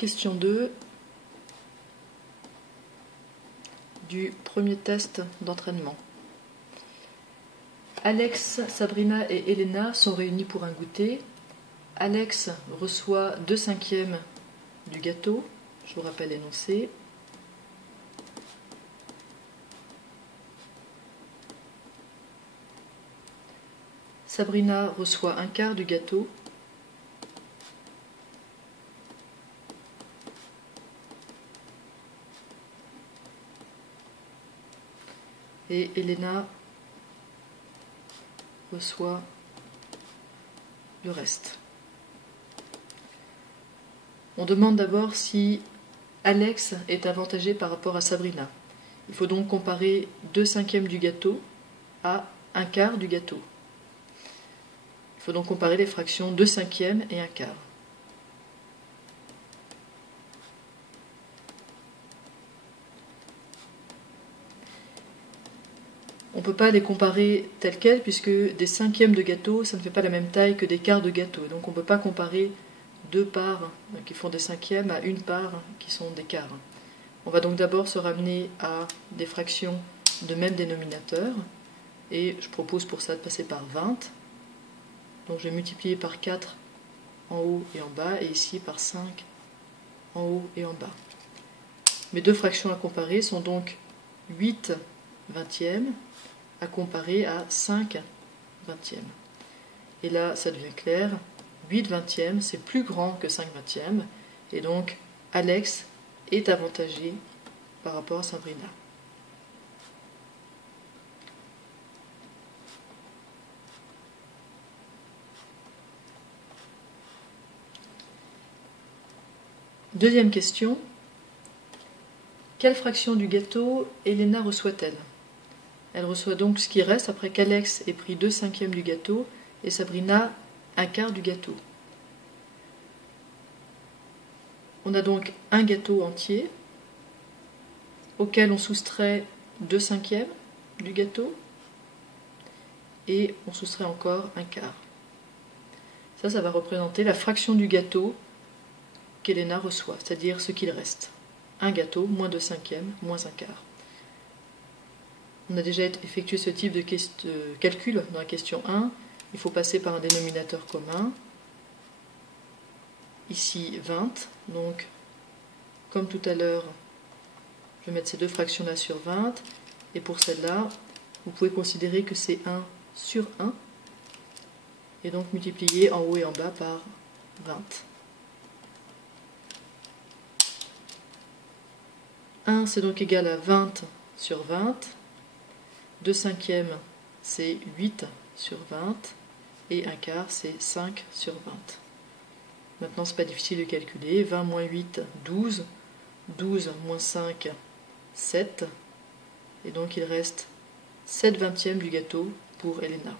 Question 2 du premier test d'entraînement. Alex, Sabrina et Elena sont réunis pour un goûter. Alex reçoit 2/5 du gâteau. Je vous rappelle l'énoncé. Sabrina reçoit 1/4 du gâteau. Et Elena reçoit le reste. On demande d'abord si Alex est avantagé par rapport à Sabrina. Il faut donc comparer 2/5 du gâteau à 1/4 du gâteau. Il faut donc comparer les fractions 2/5 et 1/4. On ne peut pas les comparer telles quelles puisque des 5e de gâteau, ça ne fait pas la même taille que des quarts de gâteau. Donc on ne peut pas comparer 2 parts qui font des 5e à une part qui sont des quarts. On va donc d'abord se ramener à des fractions de même dénominateur. Et je propose pour ça de passer par 20. Donc je vais multiplier par 4 en haut et en bas, et ici par 5 en haut et en bas. Mes deux fractions à comparer sont donc 8/20 à comparer à 5/20. Et là, ça devient clair, 8/20 c'est plus grand que 5/20, et donc Alex est avantagé par rapport à Sabrina. Deuxième question. Quelle fraction du gâteau Elena reçoit-elle? Elle reçoit donc ce qui reste après qu'Alex ait pris 2/5 du gâteau et Sabrina 1/4 du gâteau. On a donc un gâteau entier auquel on soustrait 2/5 du gâteau et on soustrait encore 1/4. Ça va représenter la fraction du gâteau qu'Elena reçoit, c'est-à-dire ce qu'il reste. Un gâteau, moins 2/5, moins 1/4. On a déjà effectué ce type de calcul dans la question 1. Il faut passer par un dénominateur commun. Ici 20. Donc, comme tout à l'heure, je vais mettre ces deux fractions-là sur 20. Et pour celle-là, vous pouvez considérer que c'est 1 sur 1. Et donc multiplier en haut et en bas par 20. 1, c'est donc égal à 20 sur 20. 2/5 c'est 8 sur 20. Et 1/4 c'est 5 sur 20. Maintenant, c'est pas difficile de calculer. 20 moins 8, 12. 12 moins 5, 7. Et donc, il reste 7/20 du gâteau pour Elena.